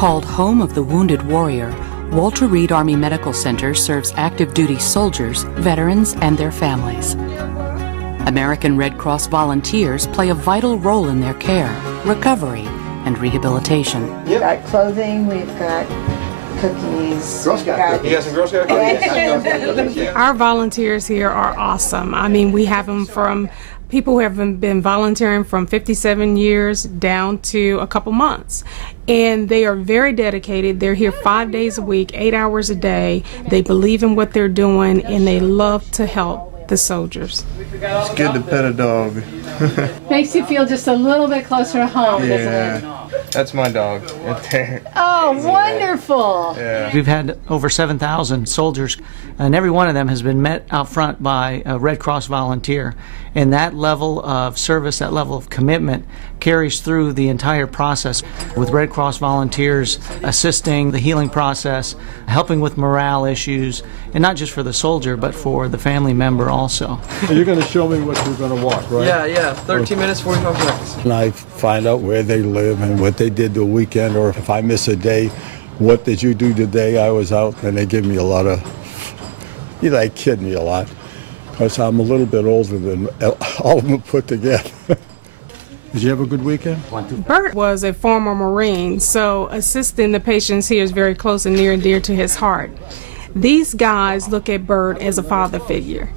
Called Home of the Wounded Warrior, Walter Reed Army Medical Center serves active duty soldiers, veterans, and their families. American Red Cross volunteers play a vital role in their care, recovery, and rehabilitation. We've got clothing, we've got cookies. Girl Scout cookies. You got some Girl Scout cookies? Our volunteers here are awesome. I mean, we have them from people who have been volunteering from 57 years down to a couple months. And they are very dedicated. They're here 5 days a week, 8 hours a day. They believe in what they're doing, and they love to help the soldiers. It's good to pet a dog. Makes you feel just a little bit closer to home, doesn't it? That's my dog right there. Oh, wonderful. Yeah. We've had over 7,000 soldiers, and every one of them has been met out front by a Red Cross volunteer. And that level of service, that level of commitment carries through the entire process, with Red Cross volunteers assisting the healing process, helping with morale issues, and not just for the soldier, but for the family member also. So you're going to show me what you're going to walk, right? Yeah, 13 minutes, 45 seconds. And I find out where they live and what they did the weekend, or if I miss a day, what did you do today? I was out, and they give me a lot of, they kid me a lot, because I'm a little bit older than all of them put together. Did you have a good weekend? Bert was a former Marine, so assisting the patients here is very close and near and dear to his heart. These guys look at Bert as a father figure.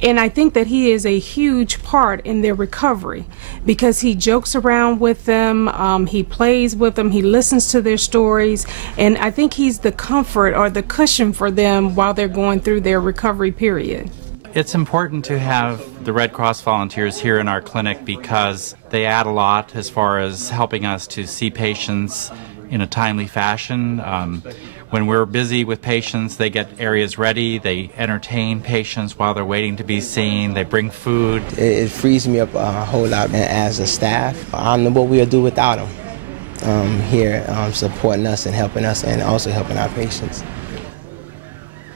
And I think that he is a huge part in their recovery, because he jokes around with them, he plays with them, he listens to their stories, and I think he's the comfort or the cushion for them while they're going through their recovery period. It's important to have the Red Cross volunteers here in our clinic because they add a lot as far as helping us to see patients in a timely fashion. When we're busy with patients, they get areas ready, they entertain patients while they're waiting to be seen, they bring food. It frees me up a whole lot as a staff. I don't know what we'll do without them here supporting us and helping us, and also helping our patients.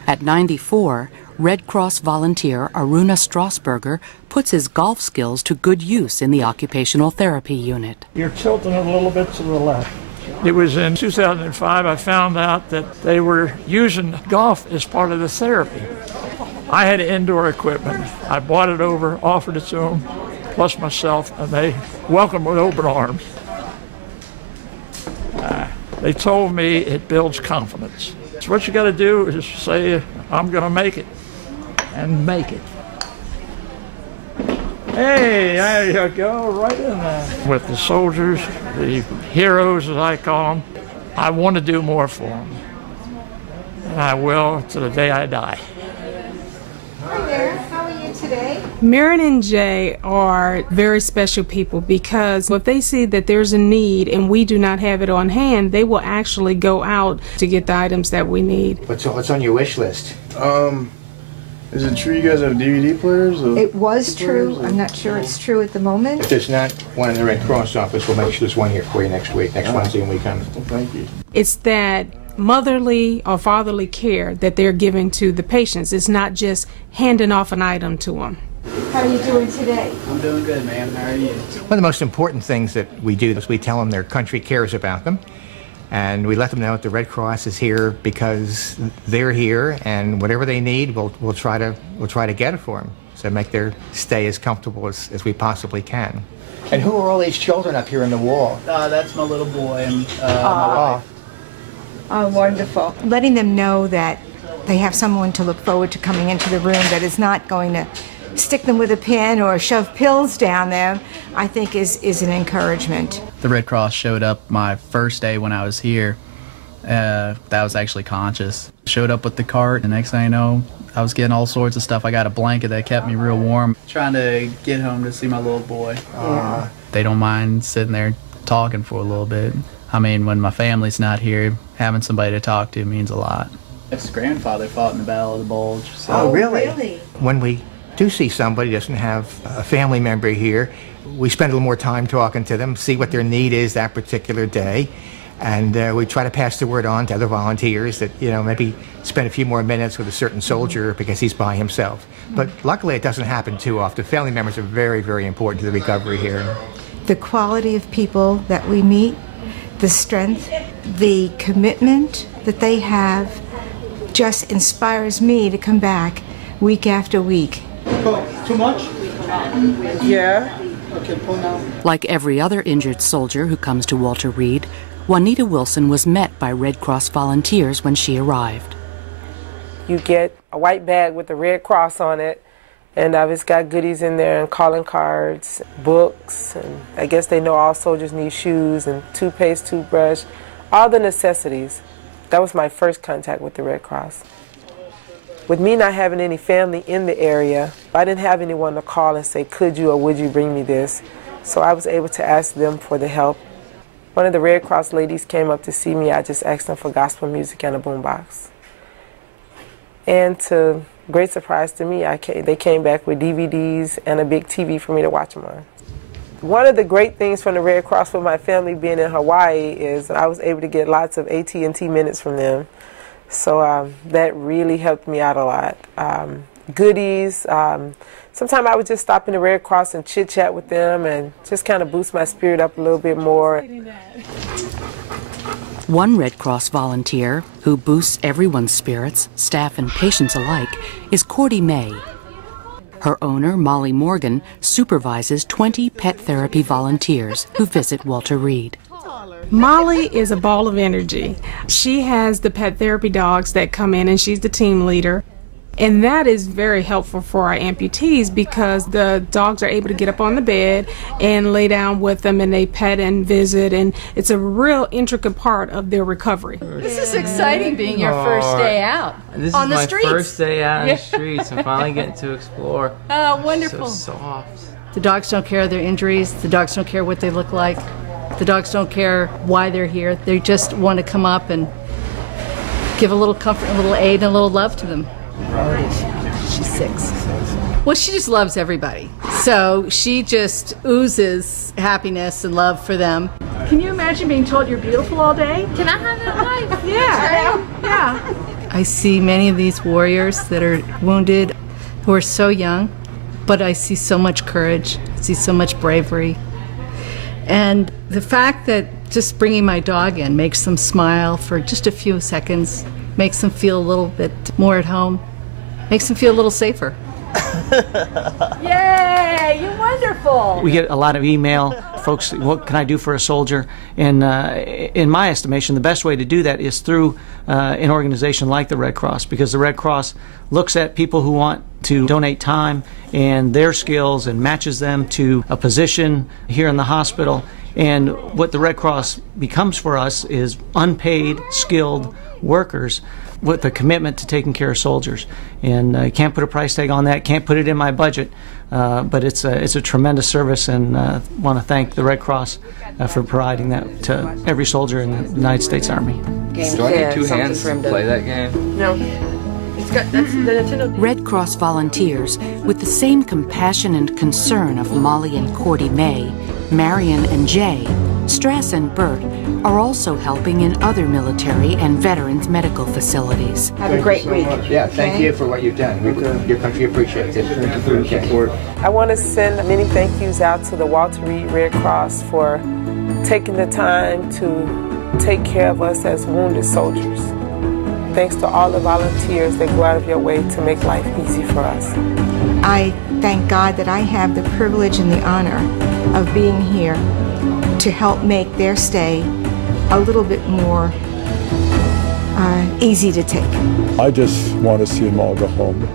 At 94, Red Cross volunteer Aruna Strasburger puts his golf skills to good use in the occupational therapy unit. You're tilting a little bit to the left. It was in 2005 I found out that they were using golf as part of the therapy. I had indoor equipment. I bought it over, offered it to them, plus myself, and they welcomed with open arms. They told me it builds confidence. So what you got to do is say, I'm going to make it, and make it. Hey, there you go, right in there. With the soldiers, the heroes as I call them, I want to do more for them. And I will to the day I die. Hi there, how are you today? Maren and Jay are very special people, because if they see that there's a need and we do not have it on hand, they will actually go out to get the items that we need. What's on your wish list? Is it true you guys have DVD players? It was true. I'm not sure it's true at the moment. If there's not one in the Red Cross office, we'll make sure there's one here for you next week, next Wednesday when we come. Well, thank you. It's that motherly or fatherly care that they're giving to the patients. It's not just handing off an item to them. How are you doing today? I'm doing good, ma'am. How are you? One of the most important things that we do is we tell them their country cares about them. And we let them know that the Red Cross is here because they're here, and whatever they need, we'll try to get it for them. So make their stay as comfortable as we possibly can. And who are all these children up here on the wall? That's my little boy and my wife. Oh, wonderful. Letting them know that they have someone to look forward to coming into the room that is not going to stick them with a pin or shove pills down them, I think is an encouragement. The Red Cross showed up my first day when I was here. That was actually conscious. Showed up with the cart, and next thing I know, I was getting all sorts of stuff. I got a blanket that kept me real warm. Trying to get home to see my little boy. They don't mind sitting there talking for a little bit. I mean, when my family's not here, having somebody to talk to means a lot. His grandfather fought in the Battle of the Bulge. So. Oh, really? When we do see somebody who doesn't have a family member here, we spend a little more time talking to them, see what their need is that particular day, and we try to pass the word on to other volunteers that, maybe spend a few more minutes with a certain soldier because he's by himself. But luckily it doesn't happen too often. Family members are very, very important to the recovery here. The quality of people that we meet, the strength, the commitment that they have just inspires me to come back week after week. Too much? Yeah. Okay, pull now. Like every other injured soldier who comes to Walter Reed, Juanita Wilson was met by Red Cross volunteers when she arrived. You get a white bag with the Red Cross on it, and it's got goodies in there and calling cards, books, and I guess they know all soldiers need shoes and toothpaste, toothbrush, all the necessities. That was my first contact with the Red Cross. With me not having any family in the area, I didn't have anyone to call and say, could you or would you bring me this? So I was able to ask them for the help. One of the Red Cross ladies came up to see me. I just asked them for gospel music and a boombox. And to great surprise to me, they came back with DVDs and a big TV for me to watch them on. One of the great things from the Red Cross for my family being in Hawaii is I was able to get lots of AT&T minutes from them. So that really helped me out a lot. Goodies. Sometimes I would just stop in the Red Cross and chit-chat with them and just kind of boost my spirit up a little bit more. One Red Cross volunteer who boosts everyone's spirits, staff and patients alike, is Cordymay. Her owner, Molly Morgan, supervises 20 pet therapy volunteers who visit Walter Reed. Molly is a ball of energy. She has the pet therapy dogs that come in, and she's the team leader. And that is very helpful for our amputees because the dogs are able to get up on the bed and lay down with them, and they pet and visit, and it's a real intricate part of their recovery. This is exciting, being your first day out This on is the my streets. first day out in the streets. I'm finally getting to explore. Oh, wonderful. So soft. The dogs don't care their injuries. The dogs don't care what they look like. The dogs don't care why they're here. They just want to come up and give a little comfort, a little aid, and a little love to them. She's 6. Well, she just loves everybody. So she just oozes happiness and love for them. Can you imagine being told you're beautiful all day? Can I have that life? Yeah. I see many of these warriors that are wounded who are so young, but I see so much courage. I see so much bravery. And the fact that just bringing my dog in makes them smile for just a few seconds, makes them feel a little bit more at home, makes them feel a little safer. Yay, you're wonderful. We get a lot of email, folks, what can I do for a soldier? And in my estimation, the best way to do that is through an organization like the Red Cross, because the Red Cross looks at people who want to donate time and their skills and matches them to a position here in the hospital. And what the Red Cross becomes for us is unpaid, skilled workers with a commitment to taking care of soldiers. And I can't put a price tag on that, can't put it in my budget, but it's a tremendous service, and want to thank the Red Cross for providing that to every soldier in the United States Army. Do I need 2 hands to play that game? No. That's the Nintendo. Red Cross volunteers, with the same compassion and concern of Molly and Cordymay, Marion and Jay, Strass and Bert, are also helping in other military and veterans medical facilities. Have a great week. Yeah, thank you for what you've done. Your country appreciates it. Thank you for your support. I want to send many thank yous out to the Walter Reed Red Cross for taking the time to take care of us as wounded soldiers. Thanks to all the volunteers that go out of your way to make life easy for us. I thank God that I have the privilege and the honor of being here to help make their stay a little bit more easy to take. I just want to see them all go home.